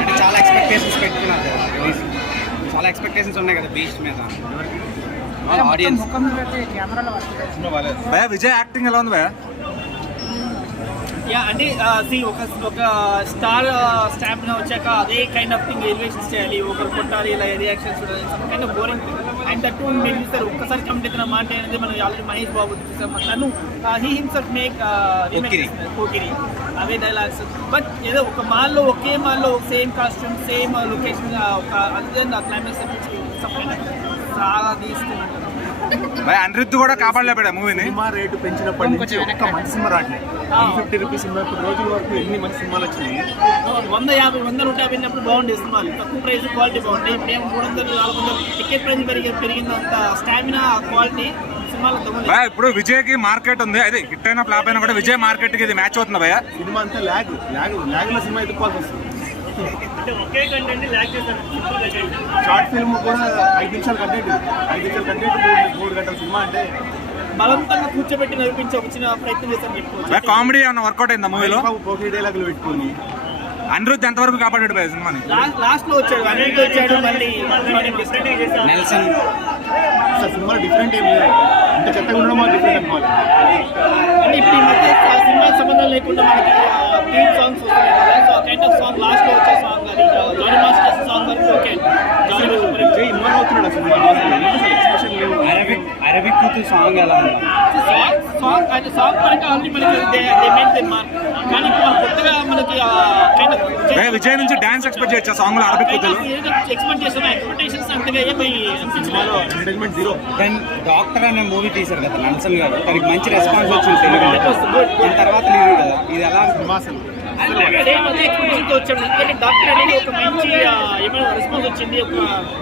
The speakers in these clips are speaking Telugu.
అంటే చాలా ఎక్స్పెక్టేషన్స్ పెట్టుకున్నారు రిలీజ్, చాలా ఎక్స్పెక్టేషన్స్ ఉన్నాయి కదా బీచ్ మీద ఆడియన్స్. భయ విజయ్ యాక్టింగ్ ఎలా ఉంది భయ? యా అంటే ఒక స్టార్ స్టామినా వచ్చాక అదే కైండ్ ఆఫ్ థింగ్ ఎలివేషన్స్ చేయాలి, ఒకరు కొట్టాలి, ఇలా రియాక్షన్స్ చూడాలి, some kind of boring. And that two మీరు చూస్తారు ఒక్కసారి కంప్లీట్ అయిన మాట అనేది మనం ఆల్రెడీ మహేష్ బాబు చూసాం. తను he himself make Pokiri away dialogues. But ఏదో ఒక మాల్లో ఒకే మాల్లో సేమ్ కాస్ట్యూమ్ సేమ్ లొకేషన్ ఒక అదే క్లైమాక్స్ సమ్ కైండ్ ఆఫ్ చాలా తీసుకున్నాను. అనిరుద్ధ్ కూడా కాపాడలేపాడు మూవీని. సినిమా రేటు పెంచినప్పటి నుంచి ఒక్క మంచి సినిమా రావట్లేదు. 50 రూపీస్ సినిమా ఇప్పుడు రోజుల వరకు ఎన్ని మంచి సినిమాలు వచ్చినాయి. 150, 150 ఉన్నప్పుడు బాగుండే సినిమాలు, తక్కువ ప్రైస్ క్వాలిటీ బాగుంటాయి. ఇప్పుడు ఏమో 300, 400 టికెట్ ప్రైస్ పెరిగిందంత స్టామినా క్వాలిటీ సినిమాలు తగ్గలేదు. ఇప్పుడు విజయ్ కి మార్కెట్ ఉంది, అదే హిట్ అయినా ఫ్లాప్ అయినా కూడా విజయ్ మార్కెట్ కి ఇది మ్యాచ్ అవుతుంది భయ. సినిమా అంతా ల్యాగ్ లో సినిమా ఎదుర్కోవాల్సి వస్తుంది. షార్ట్ ఫిల్మ్ కూడా 5 నిమిషాలు కంటెంట్ 3 గంటల సినిమా అంటే బలవంతంగా కూర్చోబెట్టి నడిపించి వచ్చిన ప్రయత్నం చేశాను చెప్పుకోవచ్చు. కామెడీ ఏమన్నా వర్కౌట్ అయిందా మూవీలో? పోటీ డైలాగులు పెట్టుకొని అనిరుద్ధ్ ఎంతవరకు కాపాడాడు భయ సినిమాని? లాస్ట్ లో వచ్చాడు, అనిరుద్ధ్ వచ్చాడు, మళ్ళీ నెల్సన్. అసలు సినిమా డిఫరెంట్ ఏం లేదు, ఇంత చెత్తగా ఉండడం మాకు డిఫరెంట్ అనుకోవాలి. అంటే ఇప్పుడు ఈ మధ్య సినిమా సంబంధం లేకుండా మనకి థీమ్ సాంగ్స్ వస్తున్నాయి కదా, so kind of song last లో వచ్చే సాంగ్ అది జానీ మాస్టర్ సాంగ్ వరకు ఓకే. విజయ్ ఇన్వాల్వ్ అవుతున్నాడు ఆ సినిమా, అసలు ఎక్స్ప్రెషన్ లేవు. అరబిక్ కూతురు సాంగ్ ఎలా ఉంది? సాంగ్ అది సాంగ్ మనకి ఆల్రెడీ మనకి మార్క్, కానీ ఇప్పుడు మనం కొత్తగా మనకి కైండ్ ఆఫ్ విజయ్ నుంచి డాన్స్ ఎక్స్పెక్ట్ చేయొచ్చా సాంగ్ లో? అరబిక్ కూతురు ఎక్స్పెక్టేషన్స్ అంతగా ఏమీ అనిపించలేదు. Entertainment zero. దెన్ డాక్టర్ అనే మూవీ తీశారు కదా నెల్సన్ గారు, దానికి మంచి రెస్పాన్స్ వచ్చింది తెలుగులో. దాని తర్వాత లేదు కదా, ఇది ఎలా సినిమా అసలు వచ్చాడు. ఎందుకంటే డాక్టర్ అనేది ఒక మంచి ఏమైనా రెస్పాన్స్ వచ్చింది, ఒక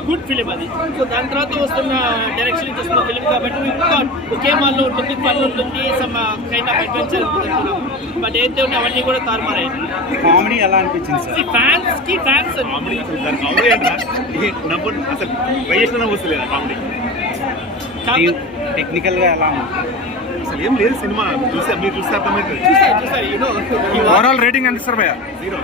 గుడ్ ఫిలిం అది. సో దాని తర్వాత వస్తున్న డైరెక్షన్ నుంచి వస్తున్న ఫిలిం కాబట్టి ఇంకా ఒకే మాల్లో ఉంటుంది, ఫన్ ఉంటుంది, సమ్ కైండ్ ఆఫ్ అడ్వెంచర్ ఉంటుంది. బట్ ఏదైతే ఉన్నాయి అవన్నీ కూడా తారుమారాయి. కామెడీ ఎలా అనిపించింది సార్? ఫ్యాన్స్ కామెడీ అసలు వైఎస్ వస్తలేదు కామెడీ. టెక్నికల్ గా ఎలా ఉంది? అసలు ఏం లేదు సినిమా మీరు చూస్తే అర్థమవుతుంది. చూసారు ఓవరాల్ రేటింగ్ ఎంత ఇస్తారు భయ? 0.